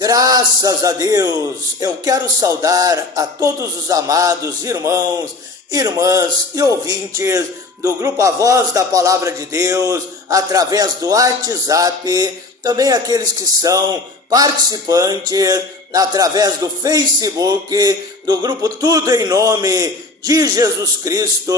Graças a Deus, eu quero saudar a todos os amados irmãos, irmãs e ouvintes do Grupo A Voz da Palavra de Deus, através do WhatsApp, também aqueles que são participantes através do Facebook, do Grupo Tudo em Nome de Jesus Cristo,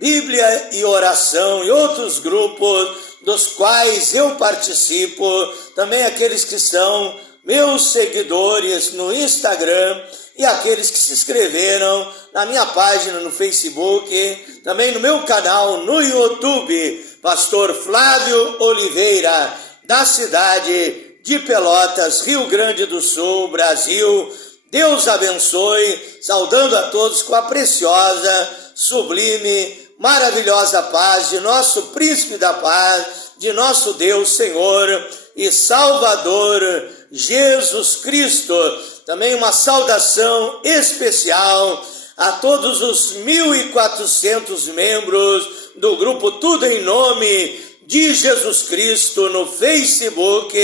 Bíblia e Oração e outros grupos dos quais eu participo, também aqueles que são meus seguidores no Instagram e aqueles que se inscreveram na minha página no Facebook, também no meu canal no YouTube, Pastor Flávio Oliveira, da cidade de Pelotas, Rio Grande do Sul, Brasil. Deus abençoe, saudando a todos com a preciosa, sublime, maravilhosa paz de nosso Príncipe da Paz, de nosso Deus, Senhor e Salvador, Jesus Cristo. Também uma saudação especial a todos os 1.400 membros do Grupo Tudo em Nome de Jesus Cristo no Facebook,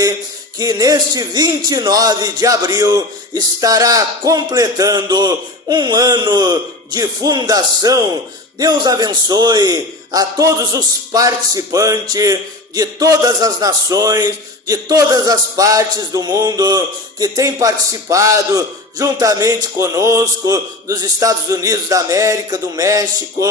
que neste 29 de abril estará completando um ano de fundação. Deus abençoe a todos os participantes de todas as nações, de todas as partes do mundo que têm participado juntamente conosco, dos Estados Unidos da América, do México,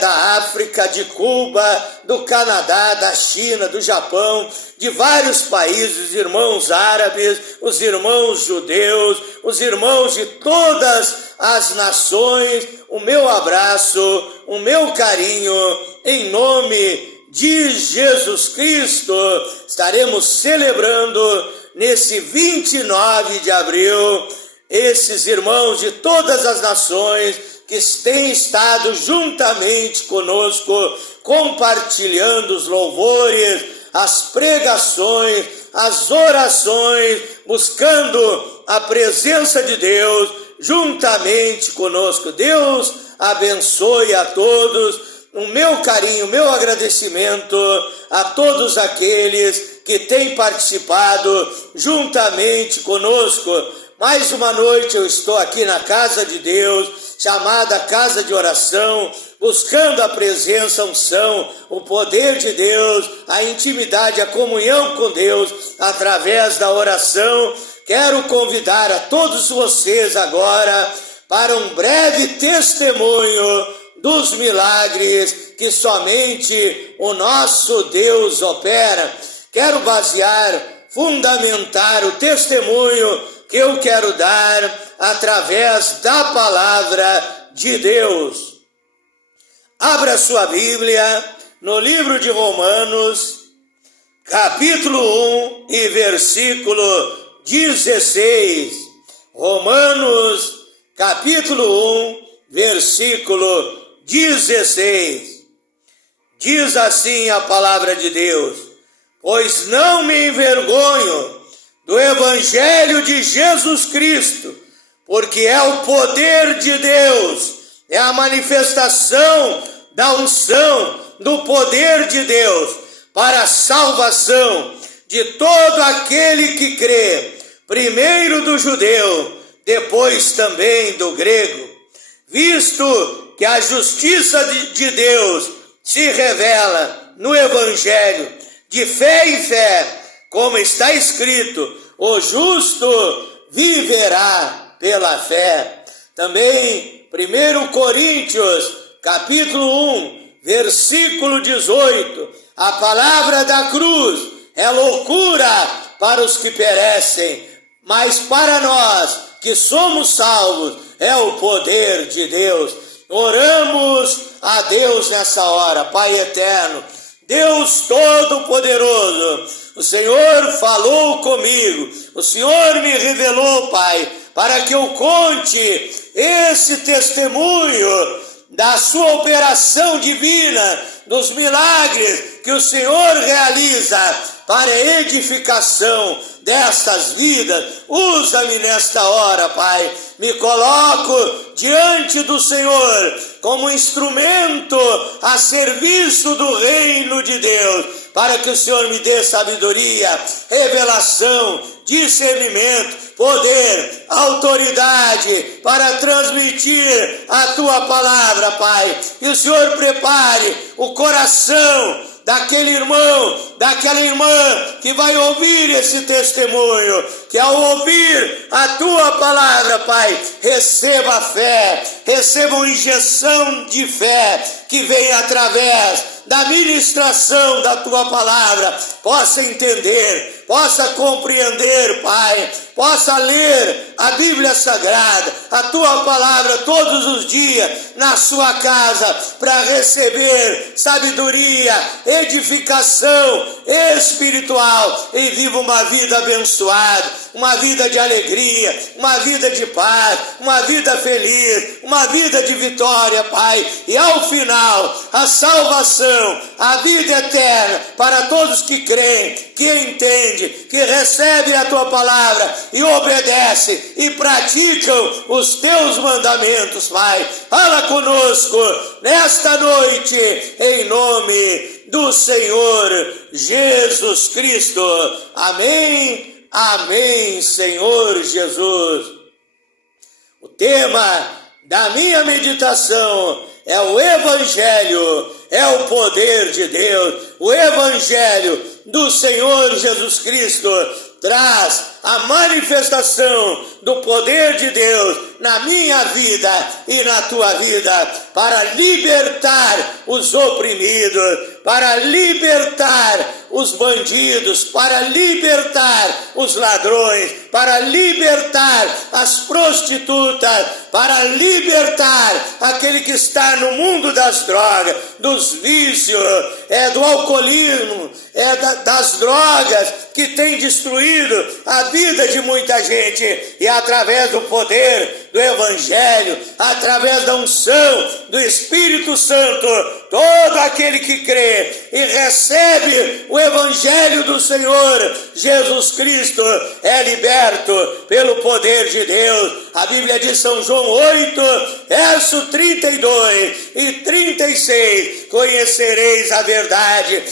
da África, de Cuba, do Canadá, da China, do Japão, de vários países, os irmãos árabes, os irmãos judeus, os irmãos de todas as nações. O meu abraço, o meu carinho, em nome de Jesus Cristo. Estaremos celebrando nesse 29 de abril esses irmãos de todas as nações que têm estado juntamente conosco, compartilhando os louvores, as pregações, as orações, buscando a presença de Deus juntamente conosco. Deus abençoe a todos. O meu carinho, o meu agradecimento a todos aqueles que têm participado juntamente conosco. Mais uma noite eu estou aqui na casa de Deus, chamada Casa de Oração, buscando a presença, a unção, o poder de Deus, a intimidade, a comunhão com Deus através da oração. Quero convidar a todos vocês agora para um breve testemunho dos milagres que somente o nosso Deus opera. Quero fundamentar o testemunho que eu quero dar através da palavra de Deus. Abra sua Bíblia no livro de Romanos, capítulo 1 e versículo 16. Romanos, capítulo 1, versículo 16. Diz assim a palavra de Deus: pois não me envergonho do Evangelho de Jesus Cristo, porque é o poder de Deus, é a manifestação da unção, do poder de Deus, para a salvação de todo aquele que crê, primeiro do judeu, depois também do grego, visto que a justiça de Deus se revela no Evangelho, de fé em fé, como está escrito: o justo viverá pela fé. Também 1 Coríntios, capítulo 1, versículo 18, a palavra da cruz é loucura para os que perecem, mas para nós que somos salvos é o poder de Deus. Oramos a Deus nessa hora. Pai eterno, Deus Todo-Poderoso, o Senhor falou comigo, o Senhor me revelou, Pai, para que eu conte esse testemunho da sua operação divina, dos milagres que o Senhor realiza para a edificação destas vidas. Usa-me nesta hora, Pai. Me coloco diante do Senhor como instrumento a serviço do reino de Deus, para que o Senhor me dê sabedoria, revelação, discernimento, poder, autoridade para transmitir a tua palavra, Pai. Que o Senhor prepare o coração daquele irmão, daquela irmã que vai ouvir esse testemunho, que ao ouvir a tua palavra, Pai, receba fé, receba uma injeção de fé que vem através da ministração da tua palavra, possa entender, possa compreender, Pai, possa ler a Bíblia Sagrada, a tua palavra todos os dias na sua casa, para receber sabedoria, edificação espiritual e viva uma vida abençoada, uma vida de alegria, uma vida de paz, uma vida feliz, uma vida de vitória, Pai, e ao final a salvação, a vida eterna para todos que creem, que entendem, que recebem a tua palavra e obedecem e praticam os teus mandamentos, Pai. Fala conosco nesta noite, em nome do Senhor Jesus Cristo. Amém, amém, Senhor Jesus. O tema da minha meditação é o Evangelho, é o poder de Deus. O Evangelho do Senhor Jesus Cristo traz a manifestação do poder de Deus na minha vida e na tua vida, para libertar os oprimidos, para libertar os bandidos, para libertar os ladrões, para libertar as prostitutas, para libertar aquele que está no mundo das drogas, dos vícios, do alcoolismo, das drogas que tem destruído a vida de muita gente, e através do poder do Evangelho, através da unção do Espírito Santo, todo aquele que crê e recebe o Evangelho do Senhor Jesus Cristo é liberto pelo poder de Deus. A Bíblia diz, São João 8, verso 32 e 36, conhecereis a verdade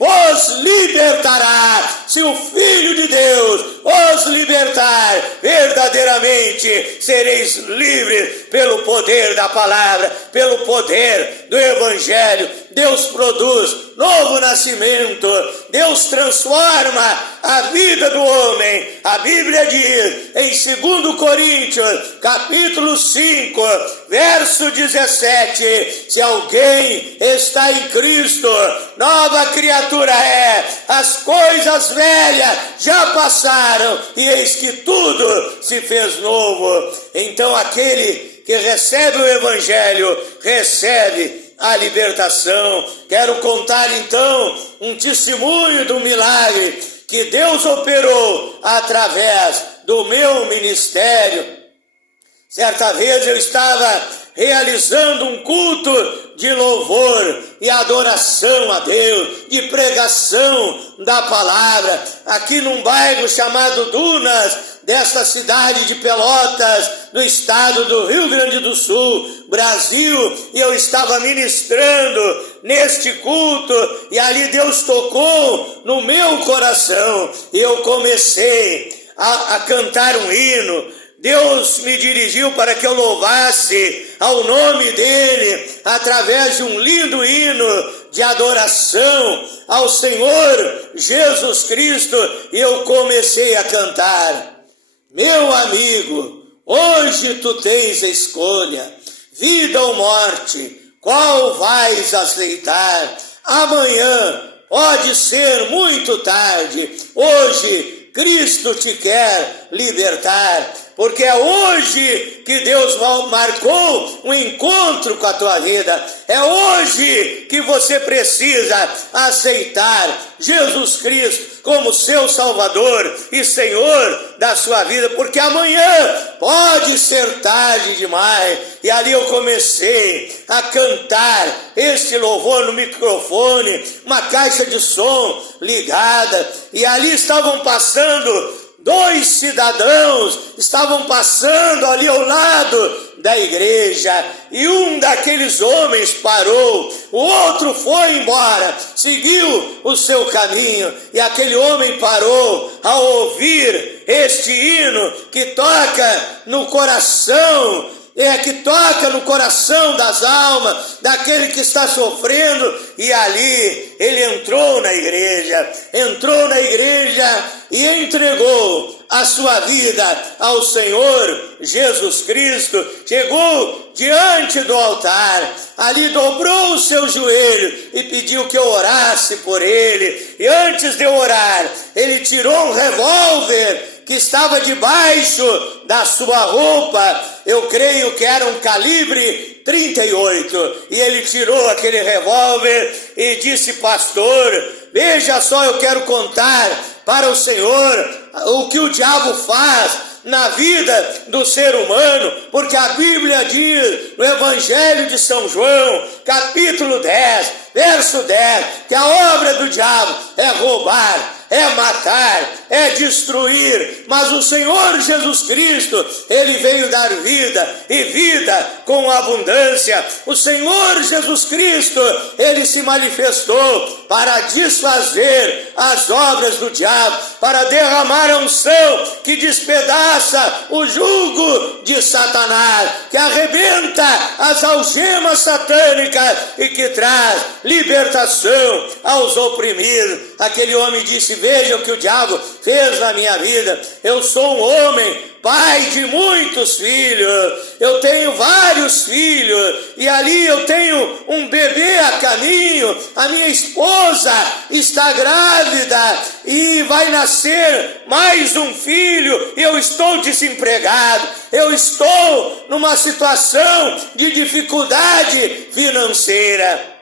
os libertará. Se o Filho de Deus os libertar, verdadeiramente sereis livres pelo poder da palavra, pelo poder do Evangelho. Deus produz novo nascimento, Deus transforma a vida do homem. A Bíblia diz em 2 Coríntios, capítulo 5, verso 17, se alguém está em Cristo, nova criatura é, as coisas velhas já passaram e eis que tudo se fez novo. Então aquele que recebe o Evangelho, recebe a libertação. Quero contar então um testemunho do milagre que Deus operou através do meu ministério. Certa vez eu estava realizando um culto de louvor e adoração a Deus, de pregação da palavra, aqui num bairro chamado Dunas, desta cidade de Pelotas, no estado do Rio Grande do Sul, Brasil, e eu estava ministrando neste culto, e ali Deus tocou no meu coração, e eu comecei a cantar um hino. Deus me dirigiu para que eu louvasse ao nome dele, através de um lindo hino de adoração ao Senhor Jesus Cristo, e eu comecei a cantar. Meu amigo, hoje tu tens a escolha, vida ou morte, qual vais aceitar? Amanhã pode ser muito tarde, hoje Cristo te quer libertar, porque é hoje que Deus marcou um encontro com a tua vida. É hoje que você precisa aceitar Jesus Cristo como seu Salvador e Senhor da sua vida, porque amanhã pode ser tarde demais. E ali eu comecei a cantar este louvor no microfone, uma caixa de som ligada, e ali estavam passando dois cidadãos, estavam passando ali ao lado da igreja, e um daqueles homens parou, o outro foi embora, seguiu o seu caminho, e aquele homem parou ao ouvir este hino que toca no coração, que toca no coração das almas, daquele que está sofrendo, e ali ele entrou na igreja e entregou a sua vida ao Senhor Jesus Cristo, chegou diante do altar, ali dobrou o seu joelho e pediu que eu orasse por ele, e antes de eu orar, ele tirou um revólver que estava debaixo da sua roupa, eu creio que era um calibre 38, e ele tirou aquele revólver e disse: pastor, veja só, eu quero contar para o Senhor o que o diabo faz na vida do ser humano, porque a Bíblia diz no Evangelho de São João, capítulo 10, verso 10, que a obra do diabo é roubar, é matar, é destruir, mas o Senhor Jesus Cristo, ele veio dar vida, e vida com abundância. O Senhor Jesus Cristo, ele se manifestou para desfazer as obras do diabo, para derramar a unção que despedaça o jugo de Satanás, que arrebenta as algemas satânicas e que traz libertação aos oprimidos. Aquele homem disse: veja o que o diabo fez na minha vida, eu sou um homem, pai de muitos filhos, eu tenho vários filhos, e ali eu tenho um bebê a caminho, a minha esposa está grávida, e vai nascer mais um filho, e eu estou desempregado, eu estou numa situação de dificuldade financeira.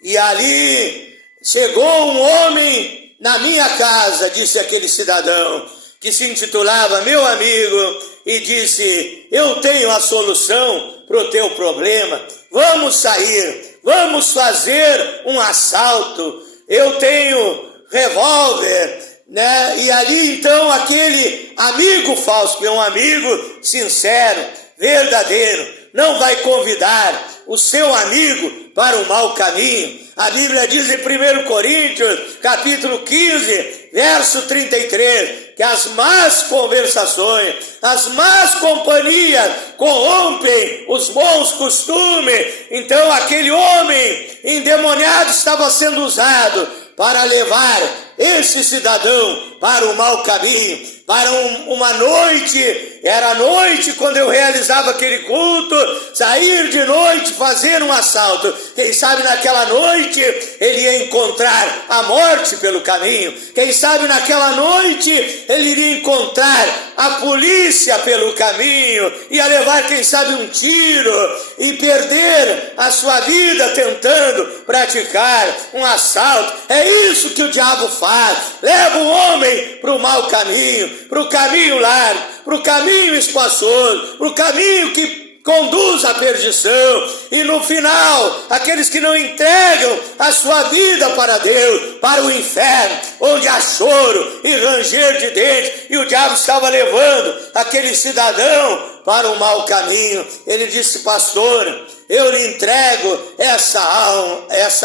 E ali chegou um homem na minha casa, disse aquele cidadão, que se intitulava meu amigo, e disse: eu tenho a solução para o teu problema, vamos sair, vamos fazer um assalto, eu tenho revólver, né? E ali então aquele amigo falso, que é um amigo sincero, verdadeiro, não vai convidar o seu amigo para o mau caminho. A Bíblia diz em 1 Coríntios, capítulo 15, verso 33, que as más conversações, as más companhias corrompem os bons costumes. Então aquele homem endemoniado estava sendo usado para levar esse cidadão para o mau caminho, para uma noite, era noite quando eu realizava aquele culto, sair de noite, fazer um assalto. Quem sabe naquela noite ele ia encontrar a morte pelo caminho, quem sabe naquela noite ele iria encontrar a polícia pelo caminho, ia levar quem sabe um tiro e perder a sua vida tentando praticar um assalto. É isso que o diabo faz, leva o homem para o mau caminho, para o caminho largo, para o caminho espaçoso, para o caminho que conduz à perdição, e no final, aqueles que não entregam a sua vida para Deus, para o inferno, onde há choro e ranger de dentes, e o diabo estava levando aquele cidadão para o mau caminho. Ele disse: pastor, eu lhe entrego essa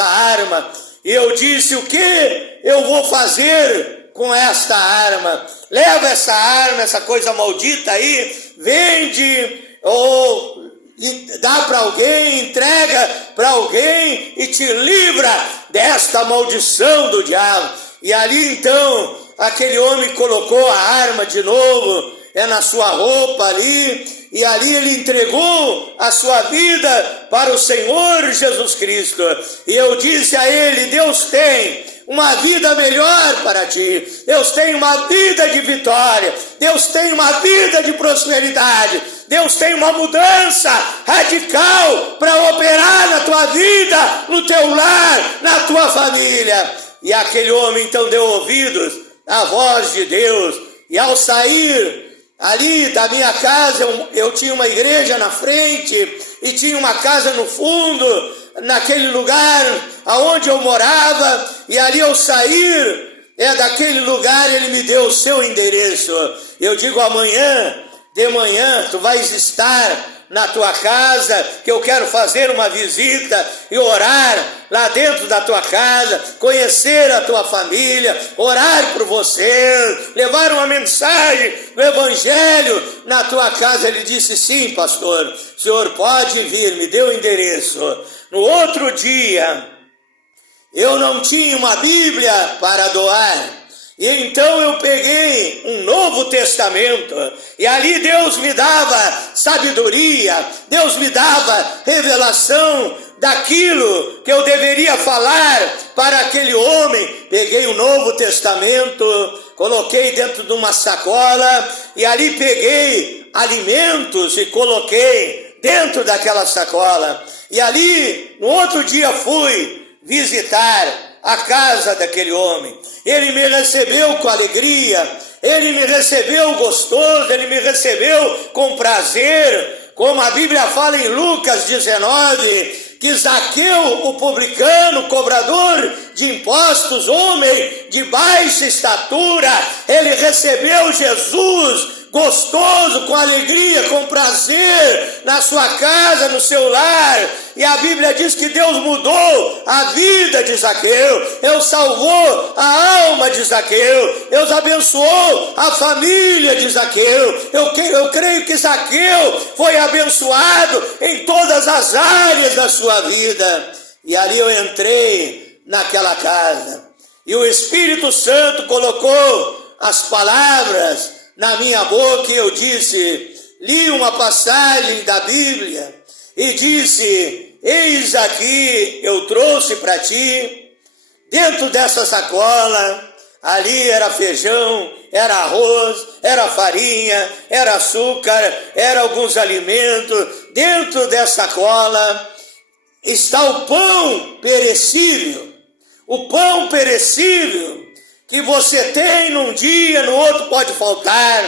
arma. E eu disse: o que eu vou fazer com esta arma? Leva essa arma, essa coisa maldita aí, vende ou dá para alguém, entrega para alguém e te livra desta maldição do diabo. E ali então aquele homem colocou a arma de novo na sua roupa ali, e ali ele entregou a sua vida para o Senhor Jesus Cristo. E eu disse a ele: Deus tem uma vida melhor para ti, Deus tem uma vida de vitória, Deus tem uma vida de prosperidade, Deus tem uma mudança radical para operar na tua vida, no teu lar, na tua família. E aquele homem então deu ouvidos à voz de Deus, e ao sair ali da minha casa, eu tinha uma igreja na frente e tinha uma casa no fundo, naquele lugar aonde eu morava, e ali ao sair daquele lugar ele me deu o seu endereço. Eu digo: amanhã de manhã tu vais estar na tua casa, que eu quero fazer uma visita e orar lá dentro da tua casa, conhecer a tua família, orar por você, levar uma mensagem do Evangelho na tua casa. Ele disse: sim, pastor, o senhor pode vir, me deu o endereço. No outro dia, eu não tinha uma Bíblia para doar, e então eu peguei um Novo Testamento, e ali Deus me dava sabedoria, Deus me dava revelação daquilo que eu deveria falar para aquele homem. Peguei o Novo Testamento, coloquei dentro de uma sacola, e ali peguei alimentos e coloquei dentro daquela sacola. E ali, no outro dia, fui visitar a casa daquele homem. Ele me recebeu com alegria, ele me recebeu gostoso, ele me recebeu com prazer, como a Bíblia fala em Lucas 19, que Zaqueu, o publicano, cobrador de impostos, homem de baixa estatura, ele recebeu Jesus gostoso, com alegria, com prazer, na sua casa, no seu lar. E a Bíblia diz que Deus mudou a vida de Zaqueu, Deus salvou a alma de Zaqueu, Deus abençoou a família de Zaqueu. Eu creio que Zaqueu foi abençoado em todas as áreas da sua vida. E ali eu entrei naquela casa, e o Espírito Santo colocou as palavras na minha boca, e eu disse, li uma passagem da Bíblia e disse: eis aqui, eu trouxe para ti, dentro dessa sacola, ali era feijão, era arroz, era farinha, era açúcar, era alguns alimentos. Dentro dessa sacola está o pão perecível, o pão perecível que você tem num dia, no outro pode faltar,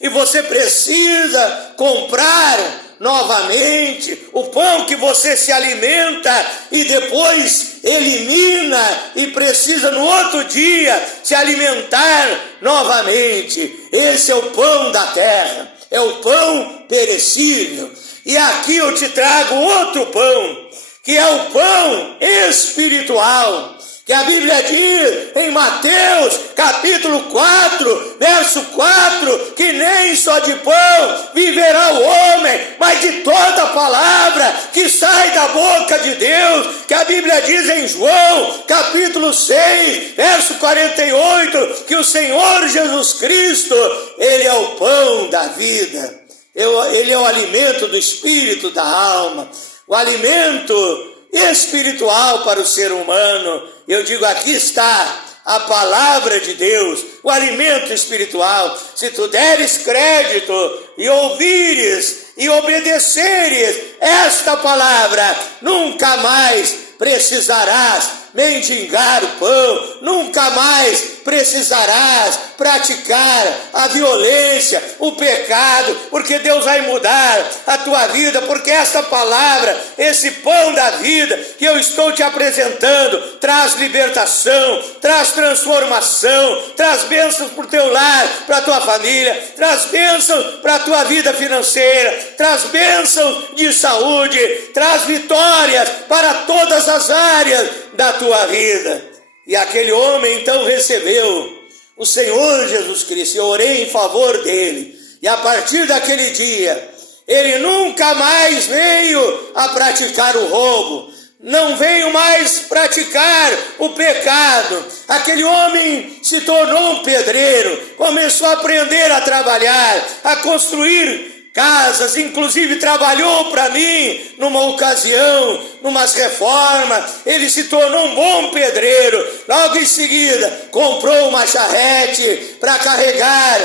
e você precisa comprar novamente o pão que você se alimenta e depois elimina e precisa no outro dia se alimentar novamente. Esse é o pão da terra, é o pão perecível. E aqui eu te trago outro pão, que é o pão espiritual, que a Bíblia diz em Mateus capítulo 4, verso 4, que nem só de pão viverá o homem, mas de toda palavra que sai da boca de Deus, que a Bíblia diz em João capítulo 6, verso 48, que o Senhor Jesus Cristo, Ele é o pão da vida, Ele é o alimento do espírito, da alma, o alimento espiritual para o ser humano. Eu digo, aqui está a palavra de Deus, o alimento espiritual. Se tu deres crédito e ouvires e obedeceres esta palavra, nunca mais precisarás mendigar o pão, nunca mais precisarás praticar a violência, o pecado, porque Deus vai mudar a tua vida, porque esta palavra, esse pão da vida que eu estou te apresentando, traz libertação, traz transformação, traz bênçãos para o teu lar, para a tua família, traz bênçãos para a tua vida financeira, traz bênçãos de saúde, traz vitórias para todas as áreas da tua vida. E aquele homem então recebeu o Senhor Jesus Cristo. Eu orei em favor dele, e a partir daquele dia ele nunca mais veio a praticar o roubo, não veio mais praticar o pecado. Aquele homem se tornou um pedreiro, começou a aprender a trabalhar, a construir casas, inclusive trabalhou para mim numa ocasião, numas reformas. Ele se tornou um bom pedreiro. Logo em seguida comprou uma charrete para carregar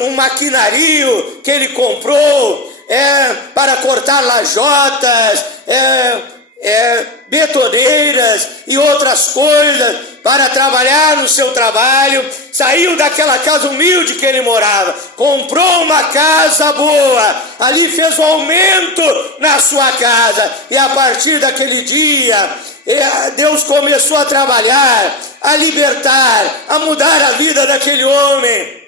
um maquinario que ele comprou para cortar lajotas, betoneiras e outras coisas, para trabalhar no seu trabalho. Saiu daquela casa humilde que ele morava, comprou uma casa boa, ali fez um aumento na sua casa, e a partir daquele dia Deus começou a trabalhar, a libertar, a mudar a vida daquele homem.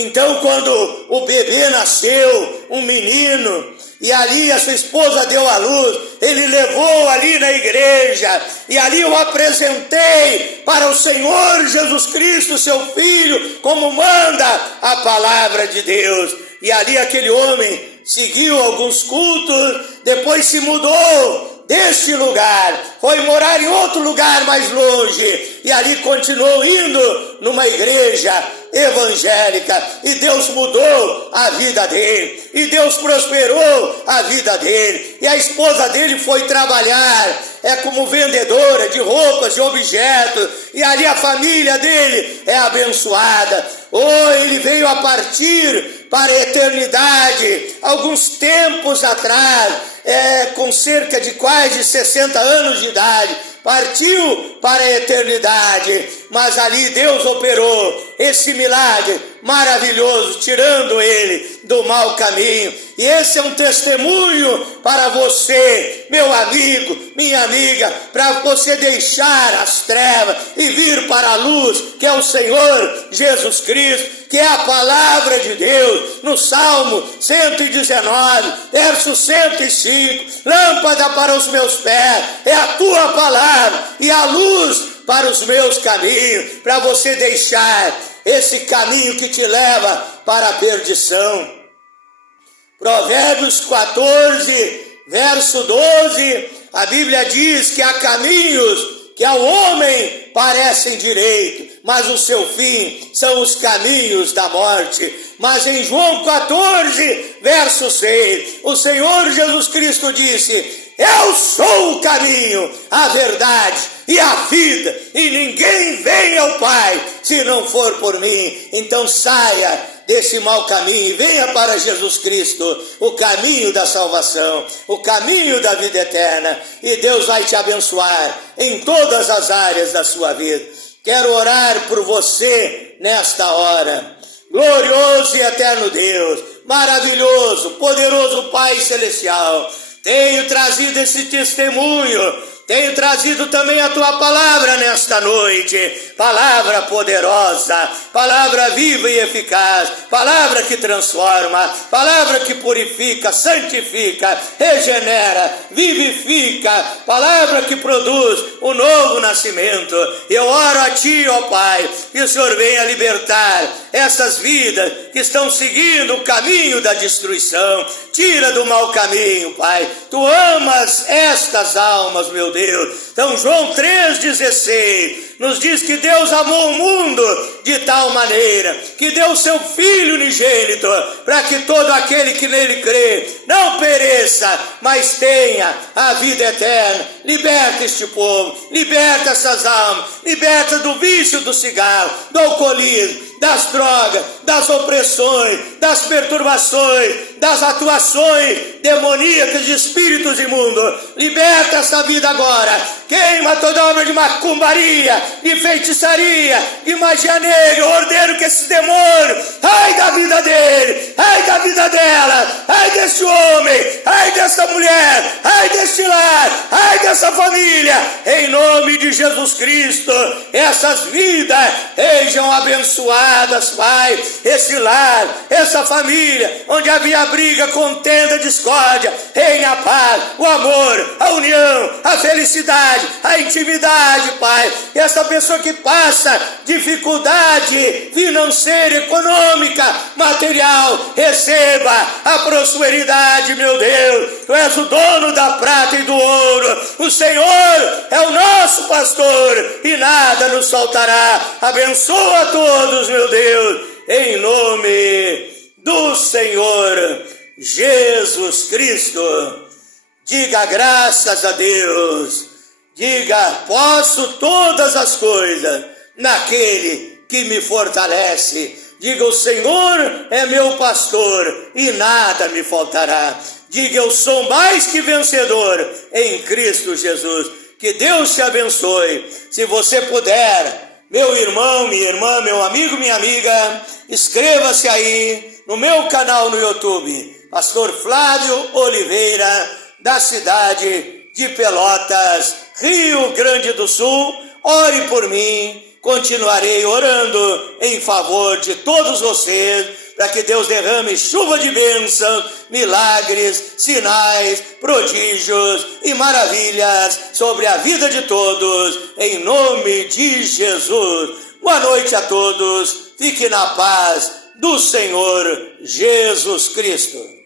Então, quando o bebê nasceu, um menino, e ali a sua esposa deu à luz, ele levou ali na igreja, e ali eu apresentei para o Senhor Jesus Cristo, seu Filho, como manda a palavra de Deus. E ali aquele homem seguiu alguns cultos, depois se mudou deste lugar, foi morar em outro lugar mais longe, e ali continuou indo numa igreja evangélica, e Deus mudou a vida dele, e Deus prosperou a vida dele, e a esposa dele foi trabalhar, como vendedora de roupas, de objetos, e ali a família dele é abençoada. Ele veio a partir para a eternidade, alguns tempos atrás, com cerca de quase 60 anos de idade, partiu para a eternidade, mas ali Deus operou esse milagre maravilhoso, tirando ele do mau caminho. E esse é um testemunho para você, meu amigo, minha amiga, para você deixar as trevas e vir para a luz, que é o Senhor Jesus Cristo, que é a palavra de Deus. No Salmo 119, verso 105, lâmpada para os meus pés é a tua palavra e a luz para os meus caminhos, para você deixar esse caminho que te leva para a perdição. Provérbios 14, verso 12, a Bíblia diz que há caminhos que ao homem parecem direito, mas o seu fim são os caminhos da morte. Mas em João 14, verso 6, o Senhor Jesus Cristo disse: eu sou o caminho, a verdade e a vida, e ninguém vem ao Pai se não for por mim. Então saia desse mau caminho e venha para Jesus Cristo, o caminho da salvação, o caminho da vida eterna, e Deus vai te abençoar em todas as áreas da sua vida. Quero orar por você nesta hora. Glorioso e eterno Deus, maravilhoso, poderoso Pai Celestial, tenho trazido esse testemunho, tenho trazido também a tua palavra nesta noite, palavra poderosa, palavra viva e eficaz, palavra que transforma, palavra que purifica, santifica, regenera, vivifica, palavra que produz um novo nascimento. Eu oro a ti, ó Pai, que o Senhor venha libertar essas vidas que estão seguindo o caminho da destruição. Tira do mau caminho, Pai. Tu amas estas almas, meu Deus. Então João 3,16 nos diz que Deus amou o mundo de tal maneira que deu seu Filho unigênito, para que todo aquele que nele crê não pereça, mas tenha a vida eterna. Liberta este povo, liberta essas almas, liberta do vício do cigarro, do alcoolismo, das drogas, das opressões, das perturbações, das atuações demoníacas de espíritos imundos. Liberta essa vida agora. Queima toda obra de macumbaria, de feitiçaria, de magia negra. Eu ordeno que esses demônios, ai da vida dele, ai da vida dela, ai desse homem, ai dessa mulher, ai deste lar, ai dessa família, em nome de Jesus Cristo, essas vidas sejam abençoadas, Pai. Esse lar, essa família, onde havia briga, contenda, discórdia, reina a paz, o amor, a união, a felicidade, a intimidade, Pai. E essa pessoa que passa dificuldade financeira, econômica, material, receba a prosperidade, meu Deus. Tu és o dono da prata e do ouro. O Senhor é o nosso pastor e nada nos faltará. Abençoa a todos, meu Deus, em nome do Senhor Jesus Cristo. Diga graças a Deus. Diga: posso todas as coisas naquele que me fortalece. Diga: o Senhor é meu pastor e nada me faltará. Diga: eu sou mais que vencedor em Cristo Jesus. Que Deus te abençoe. Se você puder, meu irmão, minha irmã, meu amigo, minha amiga, inscreva-se aí no meu canal no YouTube, Pastor Flávio Oliveira, da cidade de Pelotas, Rio Grande do Sul. Ore por mim, continuarei orando em favor de todos vocês, para que Deus derrame chuva de bênçãos, milagres, sinais, prodígios e maravilhas sobre a vida de todos, em nome de Jesus. Boa noite a todos, fique na paz do Senhor Jesus Cristo.